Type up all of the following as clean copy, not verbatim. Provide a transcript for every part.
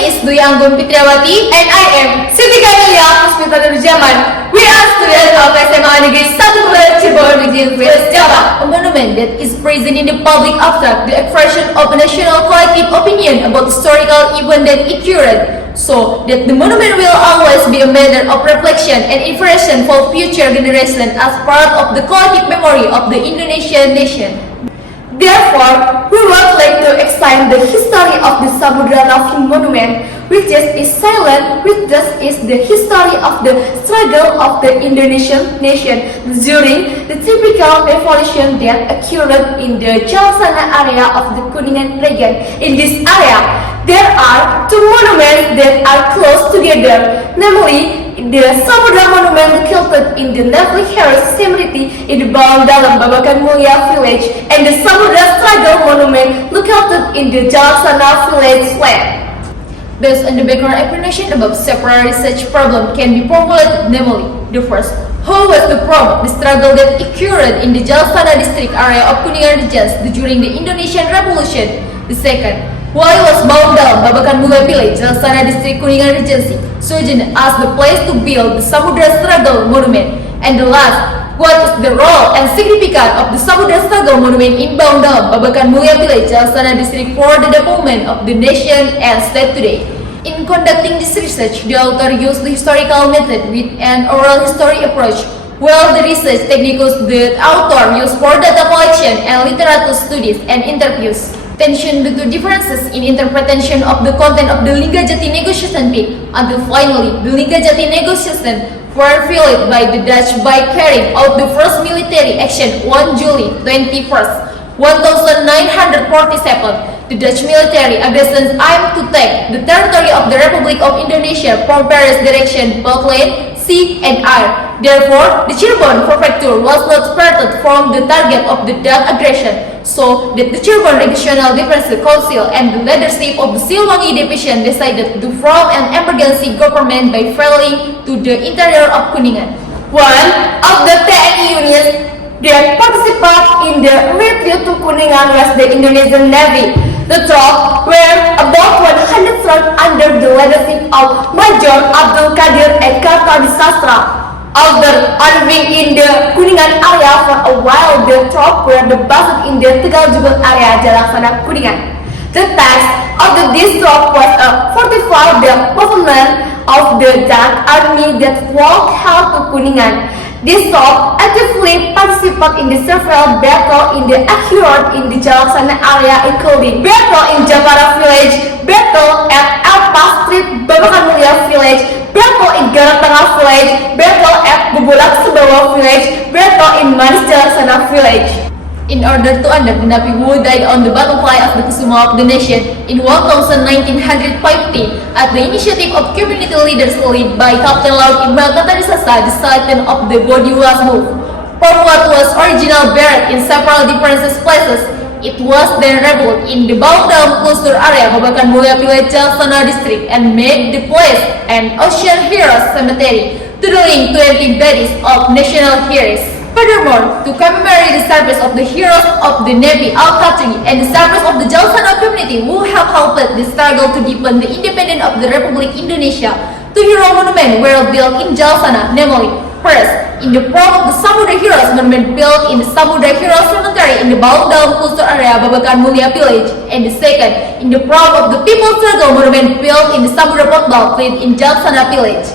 is Dwi Anggun Fitriawati and I am Siti Kamelia Puspita Nurjaman. We are students of SMA Negeri 1 Bulan Cirebon Region West Java. A monument that is present in the public after the expression of a national collective opinion about historical event that occurred, so that the monument will always be a matter of reflection and inspiration for future generations as part of the collective memory of the Indonesian nation. Therefore, we would like to explain the history of the Samudra Laughing Monument, which is silent, which is the history of the struggle of the Indonesian nation during the typical revolution that occurred in the Jalasana area of the Kuningan region. In this area, there are two monuments that are close together, namely the Samudra Monument located in the Navli Heroes Cemetery in the Bawang Dalam Babakan Mulia village and the Samudra Struggle Monument located in the Jalasana village land. Based on the background explanation above, several research problems can be formulated, namely, the first, how was the problem, the struggle that occurred in the Jalasana district area of Kuningan regions during the Indonesian Revolution? The second, why was Bawang Dalam Babakan Mulia village, Jalasana district Kuningan Regency, chosen as the place to build the Samudra Struggle Monument? And the last, what is the role and significance of the Samudra Struggle Monument in Bawang Dalam Babakan Mulia village, Jalasana district for the development of the nation and state today? In conducting this research, the author used the historical method with an oral history approach, while the research techniques the author used for data collection and literature studies and interviews. Tension due to differences in interpretation of the content of the Lingga-Jati negotiation peak until finally the Lingga-Jati negotiation were revealed by the Dutch by carrying out the first military action 1 July 21st, 1947. The Dutch military aggression aimed to take the territory of the Republic of Indonesia from various directions, both land, sea, and air. Therefore, the Cirebon prefecture was not spared from the target of the Dutch aggression, so that the Cirebon Regional Defense Council and the leadership of the Siliwangi Division decided to form an emergency government by failing to the interior of Kuningan. One of the TNI units that participated in the retreat to Kuningan was the Indonesian Navy. The troops were about 100 strong under the leadership of Major Abdul Qadir Eka Sastra. After arriving in the Kuningan area for a while, the troops were based in the Tegal Jubel area Jalasana Kuningan. The task of this troop was to fortify the movement of the Dutch army that walked hard to Kuningan. This troop actively participated in the several battles in the occurred in the Jalasana area, including battle in Japara village, battle at Alpas Street, Babakan Mulia village, battle in Garut Tengah village, battle at Bubulak Sebawa village, battle in Manis Jalasana village. In order to honor the Nabi who died on the battlefield of the Kusuma of the nation in 1915 at the initiative of community leaders led by Captain Laut Iqbal Tatarisasa, the Sultan of the body was moved from what was original buried in several different places. It was then rebuilt in the Bawang Dalam cluster area Babakan Mulia village Jalasana district and made the place an Ocean Heroes Cemetery to the link 20 bodies of national heroes. Furthermore, to commemorate the service of the heroes of the Navy Al-Qatri and the service of the Jalasana community who have helped the struggle to deepen the independence of the Republic Indonesia, two hero monuments were built in Jalasana, namely, first, in the form of the Samudra Heroes Monument built in the Samudra Heroes Cemetery in the Bawang Dalam cluster area Babakan Mulia village, and the second, in the form of the People's Struggle Monument built in the Samudra Potbal plant in Jalasana village.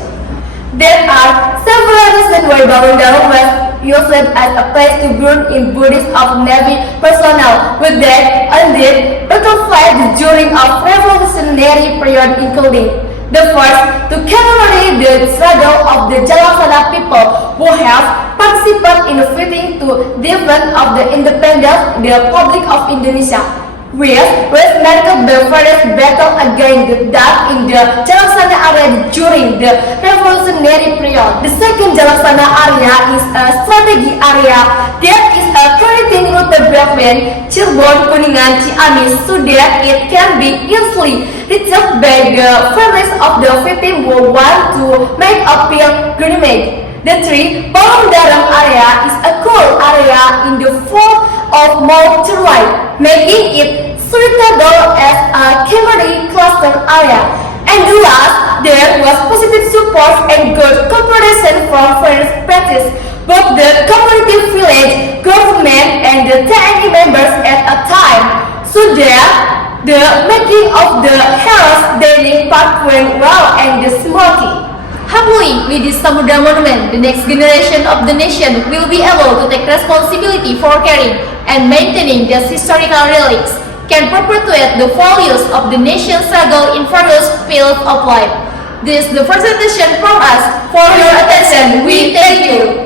There are several reasons why Bawang Dalam was used as a place to burn in bodies of Navy personnel with that ended battlefield during a revolutionary period, including the first, to commemorate the struggle of the Jalasana people who have participated in fighting to defend of the independence of the Republic of Indonesia, which was marked by various battle against the Dutch in the Jalasana area during the revolutionary period. The second Jalasana area is a strategic area that is a connecting route between Cirebon, Kuningan, Ciamis, so that it can be easily reached by the families of the victims who want to make a pilgrimage. The three, Bawang Dalam area is a cool area in the form of Mount Cerwai, making it suitable as a community cluster area. And last, there was positive support and good cooperation from various parties, both the community village, government, and the TNI members at a time, so that the making of the Heroes Dining Park went well and smoothly. Hopefully, with this Samudra Monument, the next generation of the nation will be able to take responsibility for caring and maintaining these historical relics, can perpetuate the values of the nation's struggle in various fields of life. This is the presentation from us. For your attention, we thank you.